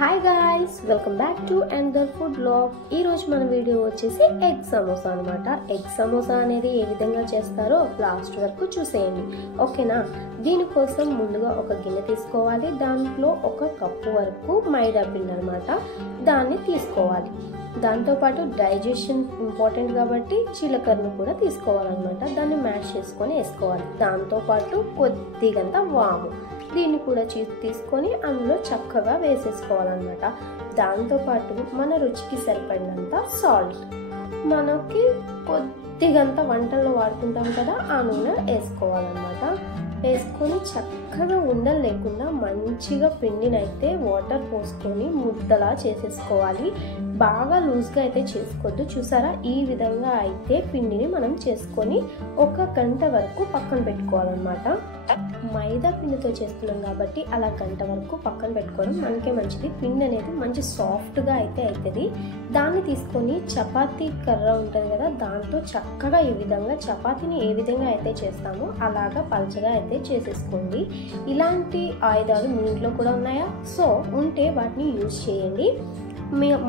Hi guys, welcome back to another food vlog. ఈ రోజు మన వీడియో వచ్చేసి ఎగ్ సమోసా అనమాట. ఎగ్ సమోసా అనేది ఏ విధంగా చేస్తారో లాస్ట్ వరకు చూసేయండి, ఓకేనా? దీనికోసం ముందుగా ఒక గిన్నె తీసుకోవాలి. దాంట్లో ఒక కప్పు వరకు మైదా పిండి అనమాట, దాన్ని తీసుకోవాలి. దాంతోపాటు డైజెషన్ ఇంపార్టెంట్ కాబట్టి జీలకర్రను కూడా తీసుకోవాలన్నమాట. దాన్ని మ్యాష్ చేసుకొని వేసుకోవాలి. దాంతోపాటు కొద్దిగంత వాము, దీన్ని కూడా తీసుకొని అందులో చక్కగా వేసేసుకోవాలన్నమాట. దాంతోపాటు మన రుచికి సరిపడినంత సాల్ట్, మనకి కొద్దిగంత వంటల్లో వాడుకుంటాం కదా, ఆ నూనె వేసుకోవాలన్నమాట. వేసుకొని చక్కగా ఉండలు లేకుండా మంచిగా పిండినైతే వాటర్ పోసుకొని ముద్దలా చేసేసుకోవాలి. బాగా లూజ్గా అయితే చేసుకోవద్దు. చూసారా, ఈ విధంగా అయితే పిండిని మనం చేసుకొని 1 గంట వరకు పక్కన పెట్టుకోవాలన్నమాట. మైదా పిండితో చేస్తున్నాం కాబట్టి అలా గంట వరకు పక్కన పెట్టుకోవడం మనకే మంచిది. పిండి అనేది మంచి సాఫ్ట్గా అయితే అవుతుంది. దాన్ని తీసుకొని చపాతీ కర్ర ఉంటుంది కదా, దాంతో చక్కగా ఈ విధంగా చపాతీని ఏ విధంగా అయితే చేస్తామో అలాగా పలచగా అయితే చేసేసుకోండి. ఇలాంటి ఆయుధాలు మీ ఇంట్లో కూడా ఉన్నాయా? సో ఉంటే వాటిని యూజ్ చేయండి.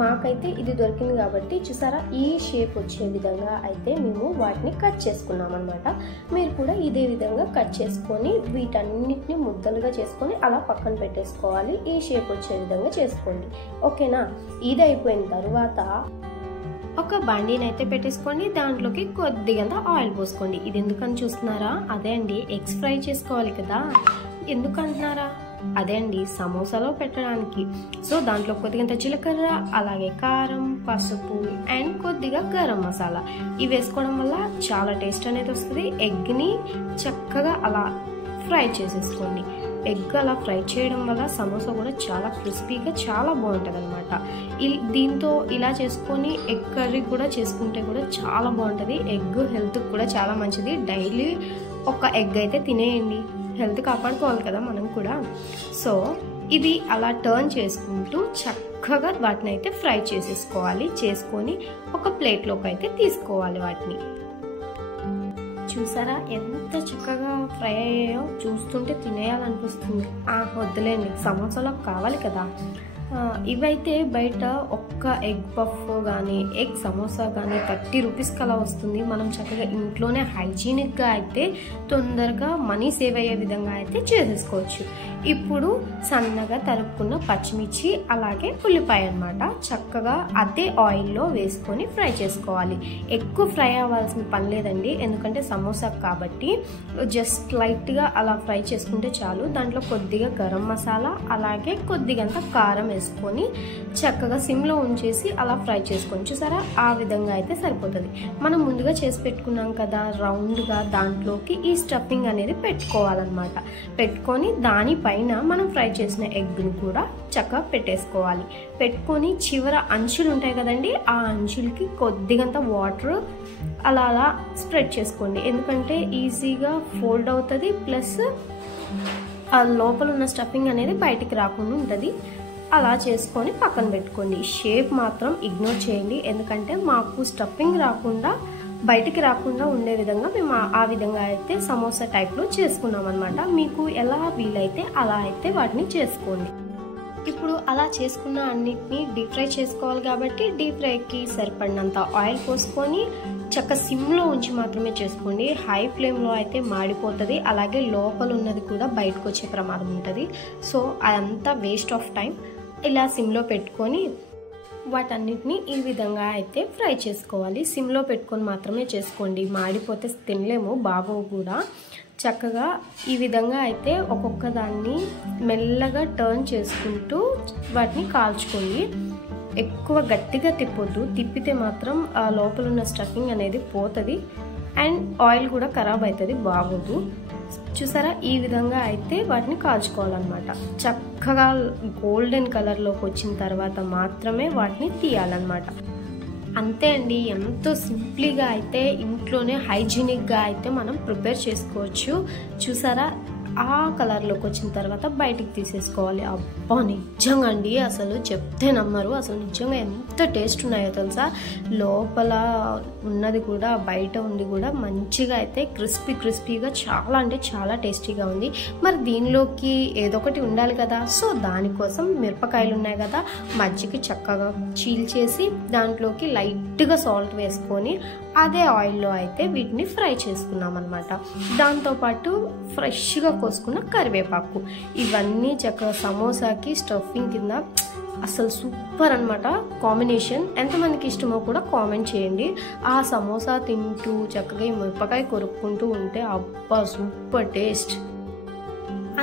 మాకైతే ఇది దొరికింది కాబట్టి చూసారా, ఈ షేప్ వచ్చే విధంగా అయితే మేము వాటిని కట్ చేసుకున్నాం అనమాట. మీరు కూడా ఇదే విధంగా కట్ చేసుకొని వీటన్నిటిని ముద్దలుగా చేసుకొని అలా పక్కన పెట్టేసుకోవాలి. ఈ షేప్ వచ్చే విధంగా చేసుకోండి, ఓకేనా? ఇది అయిపోయిన తర్వాత ఒక బండిని అయితే పెట్టేసుకోండి. దాంట్లోకి కొద్దిగా ఆయిల్ పోసుకోండి. ఇది ఎందుకని చూస్తున్నారా? అదే అండి, ఎగ్స్ ఫ్రై చేసుకోవాలి కదా. ఎందుకంటున్నారా? అదే అండి, సమోసాలో పెట్టడానికి. సో దాంట్లో కొద్దిగా జీలకర్ర, అలాగే కారం, పసుపు అండ్ కొద్దిగా గరం మసాలా ఇవి వేసుకోవడం వల్ల చాలా టేస్ట్ అనేది వస్తుంది. ఎగ్ని చక్కగా అలా ఫ్రై చేసేసుకోండి. ఎగ్ అలా ఫ్రై చేయడం వల్ల సమోసా కూడా చాలా క్రిస్పీగా చాలా బాగుంటుంది అనమాట. దీంతో ఇలా చేసుకొని ఎగ్ కర్రీ కూడా చేసుకుంటే కూడా చాలా బాగుంటుంది. ఎగ్ హెల్త్కి కూడా చాలా మంచిది. డైలీ ఒక ఎగ్ అయితే తినేయండి, హెల్త్ కాపాడుకోవాలి కదా మనం కూడా. సో ఇది అలా టర్న్ చేసుకుంటూ చక్కగా వాటిని అయితే ఫ్రై చేసేసుకోవాలి. చేసుకొని ఒక ప్లేట్లోకి అయితే తీసుకోవాలి వాటిని. చూసారా ఎంత చక్కగా ఫ్రై అయ్యాయో, చూస్తుంటే తినేయాలనిపిస్తుంది. వద్దులేండి, సమోసాలో కావాలి కదా. ఇవైతే బయట ఒక్క ఎగ్ పఫ్ కానీ ఎగ్ సమోసా కానీ 30 రూపీస్కి అలా వస్తుంది. మనం చక్కగా ఇంట్లోనే హైజీనిక్గా అయితే తొందరగా మనీ సేవ్ అయ్యే విధంగా అయితే చేసేసుకోవచ్చు. ఇప్పుడు సన్నగా తరుక్కున్న పచ్చిమిర్చి అలాగే ఉల్లిపాయ అన్నమాట చక్కగా అదే ఆయిల్లో వేసుకొని ఫ్రై చేసుకోవాలి. ఎక్కువ ఫ్రై అవ్వాల్సిన పని లేదండి, ఎందుకంటే సమోసా కాబట్టి జస్ట్ లైట్గా అలా ఫ్రై చేసుకుంటే చాలు. దాంట్లో కొద్దిగా గరం మసాలా అలాగే కొద్దిగంత కారం వేసుకొని చక్కగా సిమ్లో ఉంచేసి అలా ఫ్రై చేసుకొని చూసారా, ఆ విధంగా అయితే సరిపోతుంది. మనం ముందుగా చేసి పెట్టుకున్నాం కదా రౌండ్గా, దాంట్లోకి ఈ స్టఫింగ్ అనేది పెట్టుకోవాలన్నమాట. పెట్టుకొని దానిపైన మనం ఫ్రై చేసిన ఎగ్ని కూడా చక్కగా పెట్టేసుకోవాలి. పెట్టుకొని చివర అంచులు ఉంటాయి కదండి, ఆ అంచులకి కొద్దిగంత వాటర్ అలా అలా స్ప్రెడ్ చేసుకోండి. ఎందుకంటే ఈజీగా ఫోల్డ్ అవుతుంది, ప్లస్ ఆ లోపల ఉన్న స్టఫింగ్ అనేది బయటికి రాకుండా ఉంటుంది. అలా చేసుకొని పక్కన పెట్టుకోండి. షేప్ మాత్రం ఇగ్నోర్ చేయండి, ఎందుకంటే మాకు స్టఫింగ్ రాకుండా బయటికి రాకుండా ఉండే విధంగా మేము ఆ విధంగా అయితే సమోసా టైప్లో చేసుకున్నాం అనమాట. మీకు ఎలా వీలైతే అలా అయితే వాటిని చేసుకోండి. ఇప్పుడు అలా చేసుకున్న అన్నిటినీ డీప్ ఫ్రై చేసుకోవాలి కాబట్టి డీప్ ఫ్రైకి సరిపడినంత ఆయిల్ పోసుకొని చక్క సిమ్లో ఉంచి మాత్రమే చేసుకోండి. హై ఫ్లేమ్లో అయితే మాడిపోతుంది, అలాగే లోపల ఉన్నది కూడా బయటకు వచ్చే ప్రమాదం ఉంటుంది. సో అదంతా వేస్ట్ ఆఫ్ టైం. ఇలా సిమ్లో పెట్టుకొని వాటన్నిటిని ఈ విధంగా అయితే ఫ్రై చేసుకోవాలి. సిమ్లో పెట్టుకొని మాత్రమే చేసుకోండి, మాడిపోతే తినలేము, బాగోవు కూడా. చక్కగా ఈ విధంగా అయితే ఒక్కొక్క దాన్ని మెల్లగా టర్న్ చేసుకుంటూ వాటిని కాల్చుకోండి. ఎక్కువ గట్టిగా తిప్పొద్దు, తిప్పితే మాత్రం ఆ లోపల ఉన్న స్టఫింగ్ అనేది పోతుంది అండ్ ఆయిల్ కూడా ఖరాబ్ అవుతుంది, బాగోదు. చూసారా, ఈ విధంగా అయితే వాటిని కాల్చుకోవాలన్నమాట. చక్కగా గోల్డెన్ కలర్లోకి వచ్చిన తర్వాత మాత్రమే వాటిని తీయాలన్నమాట. అంతే అండి, ఎంతో సింప్లీగా అయితే ఇంట్లోనే హైజీనిక్గా అయితే మనం ప్రిపేర్ చేసుకోవచ్చు. చూసారా, ఆ కలర్లోకి వచ్చిన తర్వాత బయటికి తీసేసుకోవాలి. అబ్బా నిజంగా అండి, అసలు చెప్తే నమ్మరు, అసలు నిజంగా ఎంత టేస్ట్ ఉన్నాయో తెలుసా. లోపల ఉన్నది కూడా బయట ఉంది కూడా మంచిగా అయితే క్రిస్పీగా చాలా అంటే చాలా టేస్టీగా ఉంది. మరి దీనిలోకి ఏదో ఒకటి ఉండాలి కదా, సో దానికోసం మిరపకాయలు ఉన్నాయి కదా, మజ్జిగ చక్కగా చీల్చేసి దాంట్లోకి లైట్గా సాల్ట్ వేసుకొని అదే ఆయిల్లో అయితే వీటిని ఫ్రై చేసుకున్నాం అనమాట. దాంతోపాటు ఫ్రెష్గా కోసుకున్న కరివేపాకు, ఇవన్నీ చక్కగా సమోసాకి స్టఫింగ్ కింద అసలు సూపర్ అనమాట కాంబినేషన్. ఎంతమందికి ఇష్టమో కూడా కామెంట్ చేయండి. ఆ సమోసా తింటూ చక్కగా ఈ మిరపకాయ కొరుక్కుంటూ ఉంటే అబ్బా సూపర్ టేస్ట్.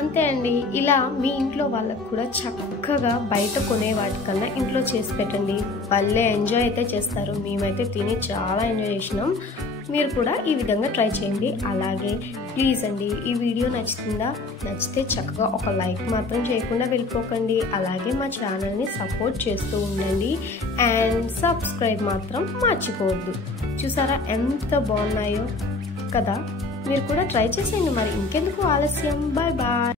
అంతే అండి, ఇలా మీ ఇంట్లో వాళ్ళకు కూడా చక్కగా బయట కొనే వాటికన్నా ఇంట్లో చేసి పెట్టండి. వాళ్ళే ఎంజాయ్ అయితే చేస్తారు. మేమైతే తిని చాలా ఎంజాయ్ చేసినాం. మీరు కూడా ఈ విధంగా ట్రై చేయండి. అలాగే ప్లీజ్ అండి, ఈ వీడియో నచ్చితే చక్కగా ఒక లైక్ మాత్రం చేయకుండా వెళ్ళిపోకండి. అలాగే మా ఛానల్ని సపోర్ట్ చేస్తూ ఉండండి అండ్ సబ్స్క్రైబ్ మాత్రం మర్చిపోవద్దు. చూసారా ఎంత బాగున్నాయో కదా, మీరు కూడా ట్రై చేసేయండి. మరి ఇంకెందుకు ఆలస్యం, బాయ్ బాయ్.